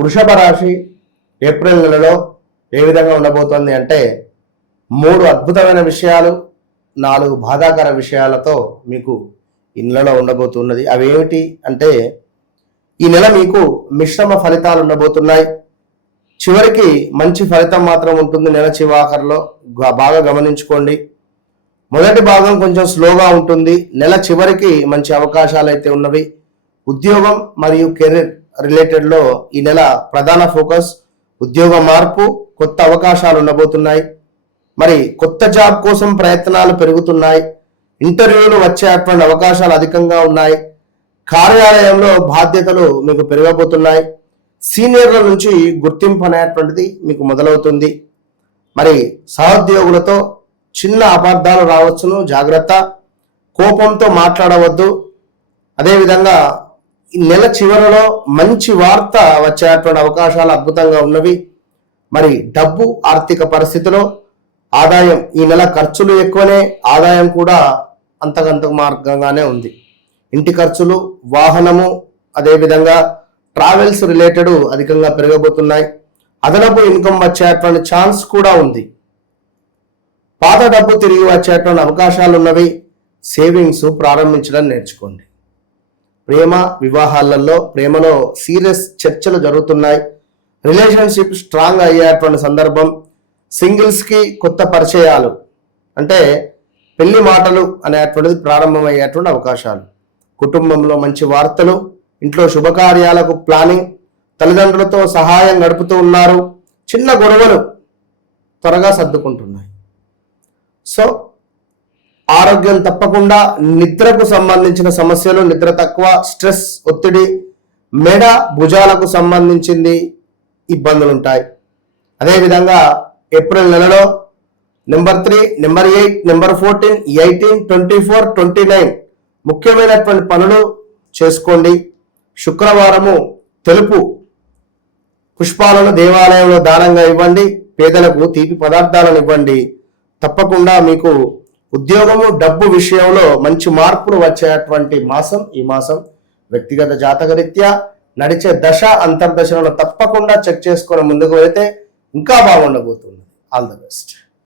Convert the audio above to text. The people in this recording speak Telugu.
వృషభ రాశి ఏప్రిల్ నెలలో ఏ విధంగా ఉండబోతోంది అంటే 3 అద్భుతమైన విషయాలు 4 బాధాకర విషయాలతో మీకు ఈ నెలలో ఉండబోతున్నది. అవి ఏమిటి అంటే ఈ నెల మీకు మిశ్రమ ఫలితాలు ఉండబోతున్నాయి. చివరికి మంచి ఫలితం మాత్రం ఉంటుంది. నెల చివాఖరులో బాగా గమనించుకోండి. మొదటి భాగం కొంచెం స్లోగా ఉంటుంది. నెల చివరికి మంచి అవకాశాలు అయితే ఉన్నవి. ఉద్యోగం మరియు కెరీర్ రిలేటెడ్లో ఈ నెల ప్రధాన ఫోకస్ ఉద్యోగ మార్పు, కొత్త అవకాశాలు ఉండబోతున్నాయి. మరి కొత్త జాబ్ కోసం ప్రయత్నాలు పెరుగుతున్నాయి. ఇంటర్వ్యూలు వచ్చేటువంటి అవకాశాలు అధికంగా ఉన్నాయి. కార్యాలయంలో బాధ్యతలు మీకు పెరగబోతున్నాయి. సీనియర్ల నుంచి గుర్తింపు అనేటువంటిది మీకు మొదలవుతుంది. మరి సహోద్యోగులతో చిన్న అపార్థాలు రావచ్చును, జాగ్రత్త. కోపంతో మాట్లాడవద్దు. అదేవిధంగా ఈ నెల చివరలో మంచి వార్త వచ్చేటువంటి అవకాశాలు అద్భుతంగా ఉన్నవి. మరి డబ్బు, ఆర్థిక పరిస్థితిలో ఆదాయం ఈ నెల ఖర్చులు ఎక్కువనే, ఆదాయం కూడా అంతకంత మార్గంగానే ఉంది. ఇంటి ఖర్చులు, వాహనము, అదేవిధంగా ట్రావెల్స్ రిలేటెడ్ అధికంగా పెరగబోతున్నాయి. అదనపు ఇన్కమ్ వచ్చేటువంటి ఛాన్స్ కూడా ఉంది. పాత డబ్బు తిరిగి వచ్చేటువంటి అవకాశాలు ఉన్నవి. సేవింగ్స్ ప్రారంభించడం నేర్చుకోండి. ప్రేమ వివాహాలలో ప్రేమలో సీరియస్ చర్చలు జరుగుతున్నాయి. రిలేషన్షిప్ స్ట్రాంగ్ అయ్యేటువంటి సందర్భం. సింగిల్స్కి కొత్త పరిచయాలు అంటే పెళ్లి మాటలు అనేటువంటిది ప్రారంభమయ్యేటువంటి అవకాశాలు. కుటుంబంలో మంచి వార్తలు, ఇంట్లో శుభకార్యాలకు ప్లానింగ్, తల్లిదండ్రులతో సహాయం గడుపుతూ ఉన్నారు. చిన్న గొడవలు త్వరగా సర్దుకుంటున్నాయి. సో ఆరోగ్యం తప్పకుండా, నిద్రకు సంబంధించిన సమస్యలు, నిద్ర తక్కువ, స్ట్రెస్, ఒత్తిడి, మెడ భుజాలకు సంబంధించింది ఇబ్బందులు ఉంటాయి. అదేవిధంగా ఏప్రిల్ నెలలో నెంబర్ 3, నెంబర్ 8, నెంబర్ 14, 18, 24, 29 ముఖ్యమైనటువంటి పనులు చేసుకోండి. శుక్రవారము తెలుపు పుష్పాలను దేవాలయంలో దానంగా ఇవ్వండి. పేదలకు తీపి పదార్థాలను ఇవ్వండి. తప్పకుండా మీకు ఉద్యోగము, డబ్బు విషయంలో మంచి మార్పులు వచ్చేటువంటి మాసం ఈ మాసం. వ్యక్తిగత జాతకరీత్యా నడిచే దశ అంతర్దశలను తప్పకుండా చెక్ చేసుకొని ముందుకు వెళితే ఇంకా బాగుండబోతుంది. All the best.